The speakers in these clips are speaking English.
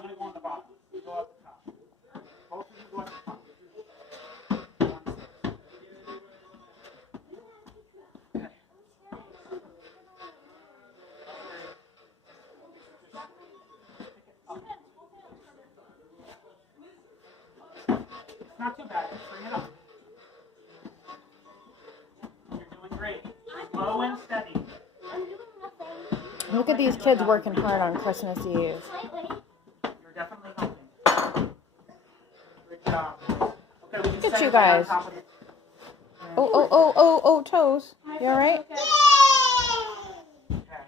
I'm going to go on the bottom. You go at the top. Both of you go at the top. It's not too bad. Just bring it up. You're doing great. Slow and steady. I'm doing nothing. Look at these kids working hard on Christmas Eve. You're definitely helping. Good job. Okay, we can Look at set you it right on guys. top of it. Oh, toes. You alright? Okay.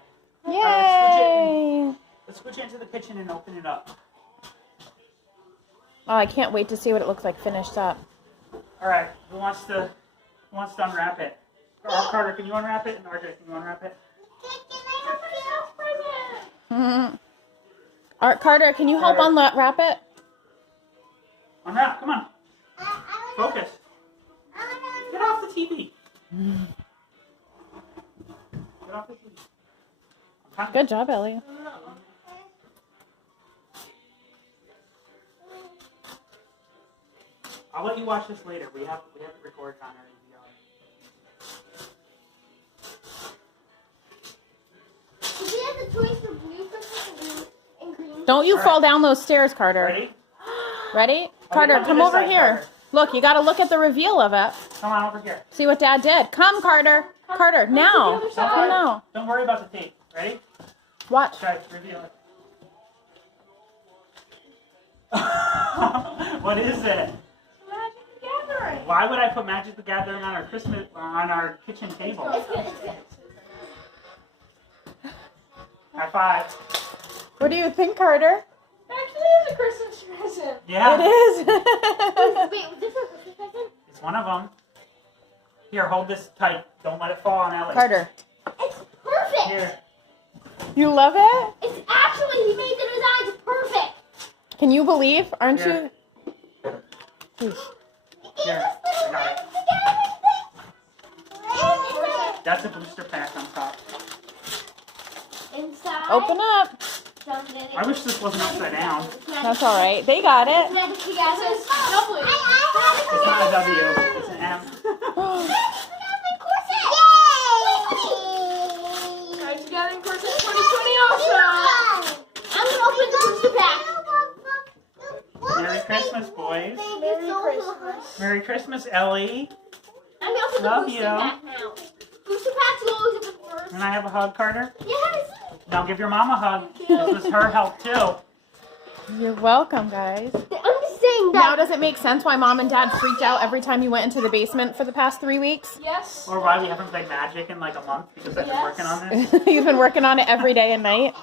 Yay! Let's switch it into the kitchen and open it up. Oh, I can't wait to see what it looks like finished up. All right. Who wants to unwrap it? Carter, can you unwrap it? And RJ, can you unwrap it? Carter, can you help unwrap it? Unwrap. Come on. Focus. Get off the TV. Get off the TV. Good job, Ellie. I'll let you watch this later. We have it recorded on our DVR. If we had the choice for blue Christmas and green. Don't you fall down those stairs, Carter. Ready? Ready? Okay, Carter, come to come this over side, here. Carter. Look, you got to look at the reveal of it. Come on over here. See what Dad did. Come, Carter. Carter, now. Come now. Don't worry about the tape. Ready? Watch. Try to reveal it. What is it? Magic the Gathering. Why would I put Magic the Gathering on our kitchen table? It's good. It's good. High five. What do you think, Carter? Actually, it's a Christmas present. Yeah. It is. Wait, was this a Christmas present? It's one of them. Here, hold this tight. Don't let it fall on Ellie. Carter, It's perfect. Here. you love it? It's actually, he made the designs perfect. Can you believe? Aren't Yeah. you? Jeez. Here. I got it. Inside. That's a booster pack on top. Inside. Open up. I wish this wasn't upside down. That's all right. They got it. Magic the Gathering. It's not a W. It's an M. Magic the Gathering Christmas 2020 also. I'm gonna open the booster pack. Merry Christmas, boys. Merry Christmas. Merry Christmas, Ellie. I'm gonna open the Love booster you. pack now. Booster packs will always open first. Can I have a hug, Carter? Yes. Now give your mom a hug. This was her help, too. You're welcome, guys. I'm just saying Now, that. does it make sense why Mom and Dad freaked out every time you went into the basement for the past 3 weeks? Yes. Or why we haven't played Magic in like a month because I've been Yes. working on this. You've been working on it every day and night.